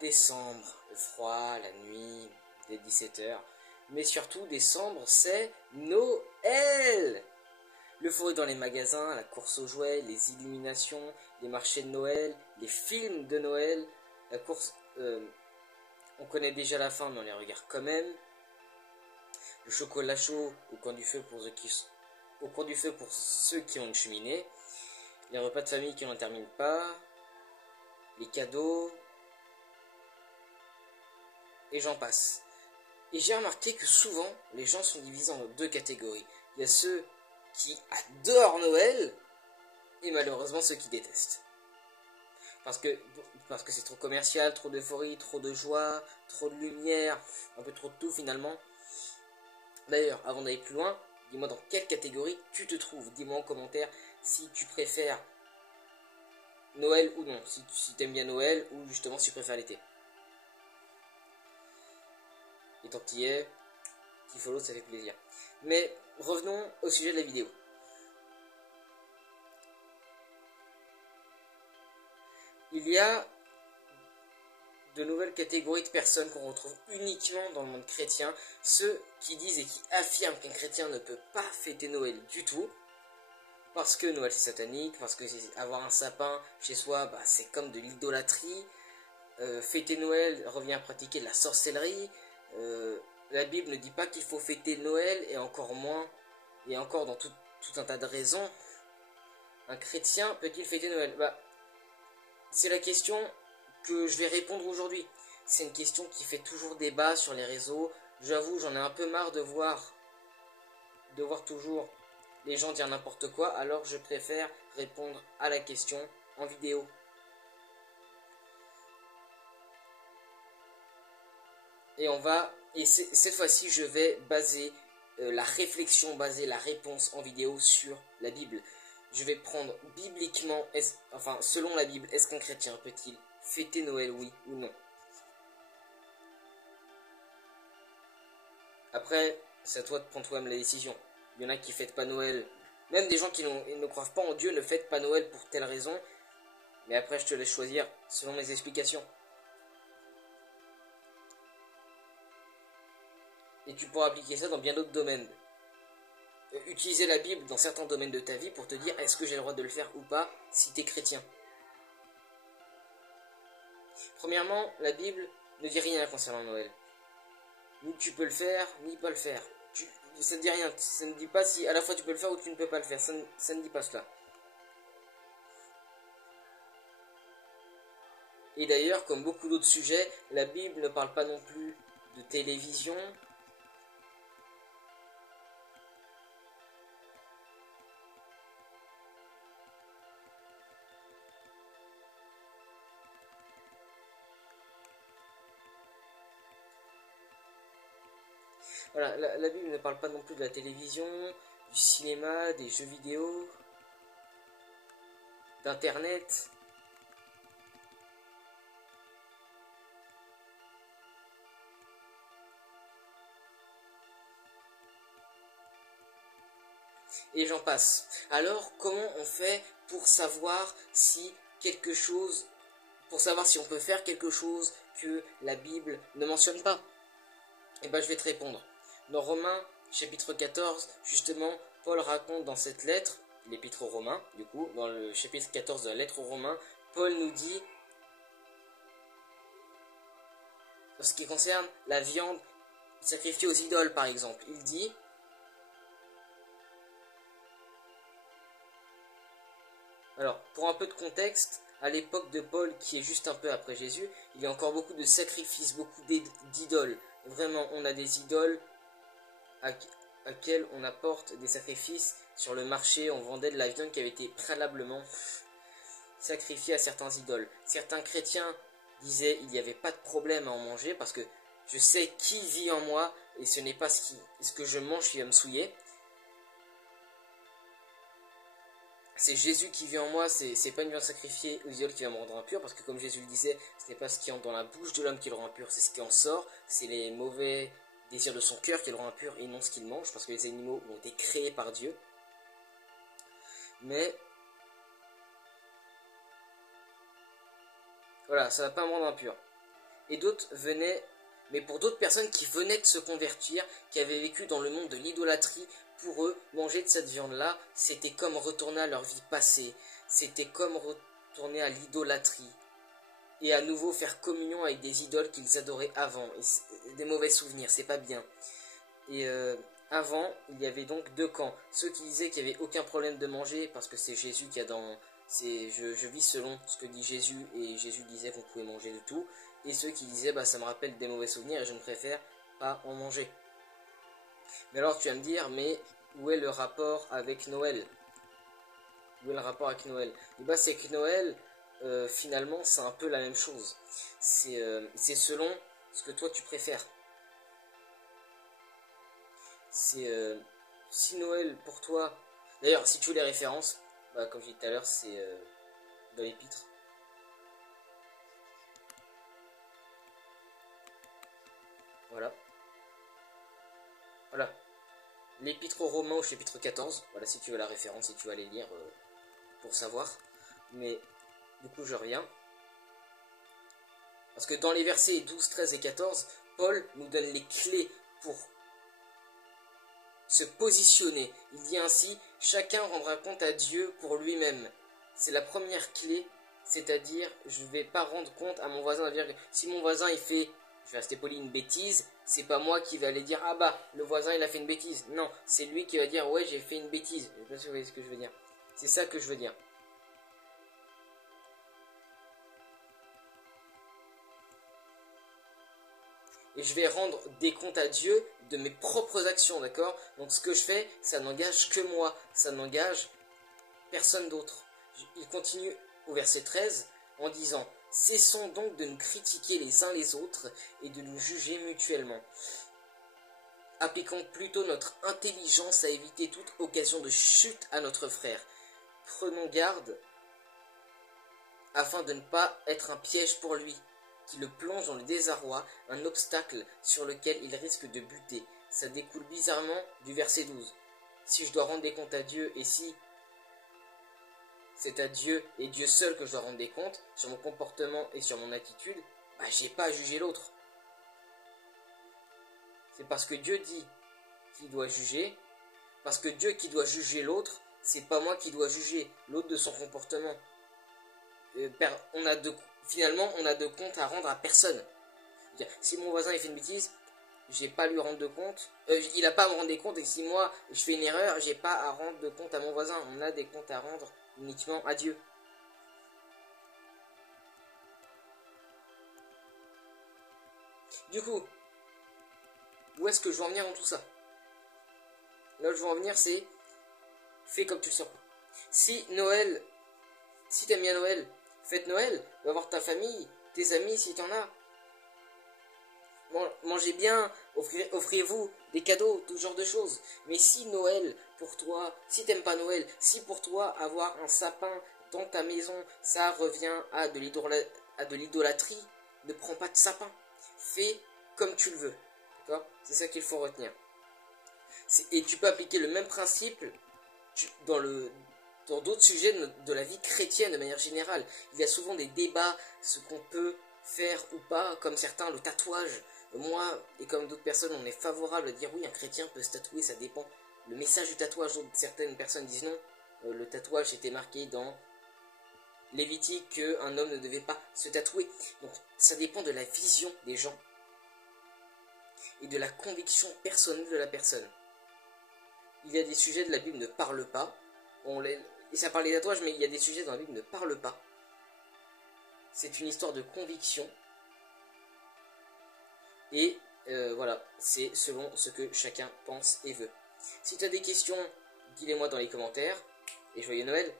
décembre, le froid, la nuit, dès 17 h. Mais surtout, décembre, c'est Noël. L'euphorie dans les magasins, la course aux jouets, les illuminations, les marchés de Noël, les films de Noël, la course... on connaît déjà la fin, mais on les regarde quand même. Le chocolat chaud au coin du feu pour ceux qui ont une cheminée. Les repas de famille qui n'en terminent pas. Les cadeaux. Et j'en passe. Et j'ai remarqué que souvent, les gens sont divisés en deux catégories. Il y a ceux qui adorent Noël, et malheureusement ceux qui détestent. Parce que c'est trop commercial, trop d'euphorie, trop de joie, trop de lumière, un peu trop de tout finalement. D'ailleurs, avant d'aller plus loin, dis-moi dans quelle catégorie tu te trouves. Dis-moi en commentaire si tu préfères Noël ou non. Si tu aimes bien Noël ou justement si tu préfères l'été. Et tant que t'y es, petit follow, ça fait plaisir. Mais revenons au sujet de la vidéo. Il y a de nouvelles catégories de personnes qu'on retrouve uniquement dans le monde chrétien. Ceux qui disent et qui affirment qu'un chrétien ne peut pas fêter Noël du tout. Parce que Noël c'est satanique, parce que avoir un sapin chez soi, c'est comme de l'idolâtrie. Fêter Noël revient à pratiquer de la sorcellerie. La Bible ne dit pas qu'il faut fêter Noël, et encore moins, et encore dans tout un tas de raisons. Un chrétien peut-il fêter Noël? C'est la question que je vais répondre aujourd'hui. C'est une question qui fait toujours débat sur les réseaux. J'avoue, j'en ai un peu marre de voir toujours les gens dire n'importe quoi, alors je préfère répondre à la question en vidéo. Et cette fois-ci, je vais baser la réflexion, baser la réponse en vidéo sur la Bible. Je vais prendre bibliquement, selon la Bible, est-ce qu'un chrétien peut-il fêter Noël, oui ou non? Après, c'est à toi de prendre toi-même la décision. Il y en a qui ne fêtent pas Noël. Même des gens qui ne croient pas en Dieu ne fêtent pas Noël pour telle raison. Mais après, je te laisse choisir selon mes explications. Et tu pourras appliquer ça dans bien d'autres domaines. Utiliser la Bible dans certains domaines de ta vie pour te dire est-ce que j'ai le droit de le faire ou pas si tu es chrétien. Premièrement, la Bible ne dit rien concernant Noël. Ni tu peux le faire, ni pas le faire. Ça ne dit rien. Ça ne dit pas si à la fois tu peux le faire ou tu ne peux pas le faire. Ça ne dit pas cela. Et d'ailleurs, comme beaucoup d'autres sujets, la Bible ne parle pas non plus de télévision. Voilà, la Bible ne parle pas non plus de la télévision, du cinéma, des jeux vidéo, d'internet. Et j'en passe. Alors, comment on fait pour savoir si on peut faire quelque chose que la Bible ne mentionne pas? Eh bien, je vais te répondre. Dans Romains, chapitre 14, justement, Paul raconte dans cette lettre, l'épître aux Romains, du coup, dans le chapitre 14 de la lettre aux Romains, Paul nous dit, en ce qui concerne la viande sacrifiée aux idoles, par exemple, il dit, alors, pour un peu de contexte, à l'époque de Paul, qui est juste un peu après Jésus, il y a encore beaucoup de sacrifices, beaucoup d'idoles. Vraiment, on a des idoles à laquelle on apporte des sacrifices sur le marché. On vendait de la viande qui avait été préalablement sacrifiée à certains idoles. Certains chrétiens disaient il n'y avait pas de problème à en manger parce que je sais qui vit en moi et ce n'est pas ce que je mange qui va me souiller. C'est Jésus qui vit en moi, c'est pas une viande sacrifiée aux idoles qui va me rendre impur, parce que comme Jésus le disait, ce n'est pas ce qui entre dans la bouche de l'homme qui le rend impur, c'est ce qui en sort, c'est les mauvais désirs de son cœur qui le rend impur et non ce qu'il mange, parce que les animaux ont été créés par Dieu. Mais voilà, ça va pas me rendre impur. et d'autres venaient, mais pour d'autres personnes qui venaient de se convertir, qui avaient vécu dans le monde de l'idolâtrie, pour eux, manger de cette viande-là, c'était comme retourner à leur vie passée, c'était comme retourner à l'idolâtrie, et à nouveau faire communion avec des idoles qu'ils adoraient avant, et des mauvais souvenirs, c'est pas bien. Et avant, il y avait donc deux camps, ceux qui disaient qu'il n'y avait aucun problème de manger, parce que c'est Jésus qui a dans... Je vis selon ce que dit Jésus, et Jésus disait qu'on pouvait manger de tout, et ceux qui disaient bah ça me rappelle des mauvais souvenirs et je ne préfère pas en manger. Mais alors tu vas me dire, mais où est le rapport avec Noël? Où est le rapport avec Noël? Et bah c'est que Noël, finalement c'est un peu la même chose. C'est selon ce que toi tu préfères. Si Noël pour toi... D'ailleurs si tu veux les références, bah, comme je disais tout à l'heure, c'est dans l'épître. Voilà. Voilà. L'épître aux Romains au chapitre 14. Voilà, si tu veux la référence, si tu vas aller lire pour savoir. Mais du coup, je reviens. Parce que dans les versets 12, 13 et 14, Paul nous donne les clés pour se positionner. Il dit ainsi, chacun rendra compte à Dieu pour lui-même. C'est la première clé, c'est-à-dire, je ne vais pas rendre compte à mon voisin. Si mon voisin il fait, je vais rester poli, une bêtise, c'est pas moi qui vais aller dire, ah bah, le voisin il a fait une bêtise. Non, c'est lui qui va dire, ouais, j'ai fait une bêtise. Je sais pas si vous voyez ce que je veux dire. C'est ça que je veux dire. Et je vais rendre des comptes à Dieu de mes propres actions, d'accord? Donc ce que je fais, ça n'engage que moi, ça n'engage personne d'autre. Il continue au verset 13 en disant « Cessons donc de nous critiquer les uns les autres et de nous juger mutuellement. Appliquons plutôt notre intelligence à éviter toute occasion de chute à notre frère. Prenons garde afin de ne pas être un piège pour lui, qui le plonge dans le désarroi, un obstacle sur lequel il risque de buter. » Ça découle bizarrement du verset 12. Si je dois rendre des comptes à Dieu et si c'est à Dieu et Dieu seul que je dois rendre des comptes sur mon comportement et sur mon attitude, bah j'ai pas à juger l'autre. C'est parce que Dieu dit qu'il doit juger, parce que Dieu qui doit juger l'autre, c'est pas moi qui dois juger l'autre de son comportement. Finalement, on a de comptes à rendre à personne. Si mon voisin il fait une bêtise, j'ai pas à lui rendre de compte. Il a pas à me rendre des comptes, et si moi je fais une erreur, j'ai pas à rendre de compte à mon voisin. On a des comptes à rendre uniquement à Dieu. Du coup, où est-ce que je veux en venir dans tout ça? Là où je veux en venir, c'est fais comme tu le sens. Si Noël, si t'aimes bien Noël, fête Noël, va voir ta famille, tes amis si t'en as. Mangez bien, offrez-vous des cadeaux, tout genre de choses. Mais si Noël, pour toi, si t'aimes pas Noël, si pour toi avoir un sapin dans ta maison, ça revient à de l'idolâtrie, ne prends pas de sapin. Fais comme tu le veux. D'accord? C'est ça qu'il faut retenir. Et tu peux appliquer le même principe dans d'autres sujets de la vie chrétienne de manière générale. Il y a souvent des débats, ce qu'on peut faire ou pas, comme certains, le tatouage. Moi, et comme d'autres personnes, on est favorable à dire oui, un chrétien peut se tatouer, ça dépend. Le message du tatouage, certaines personnes disent non. Le tatouage était marqué dans Lévitique qu'un homme ne devait pas se tatouer. Donc ça dépend de la vision des gens et de la conviction personnelle de la personne. Il y a des sujets de la Bible ne parlent pas. Et ça parle des tatouages, mais il y a des sujets dans la Bible ne parlent pas. C'est une histoire de conviction. Et voilà, c'est selon ce que chacun pense et veut. Si tu as des questions, dis-les moi dans les commentaires. Et joyeux Noël!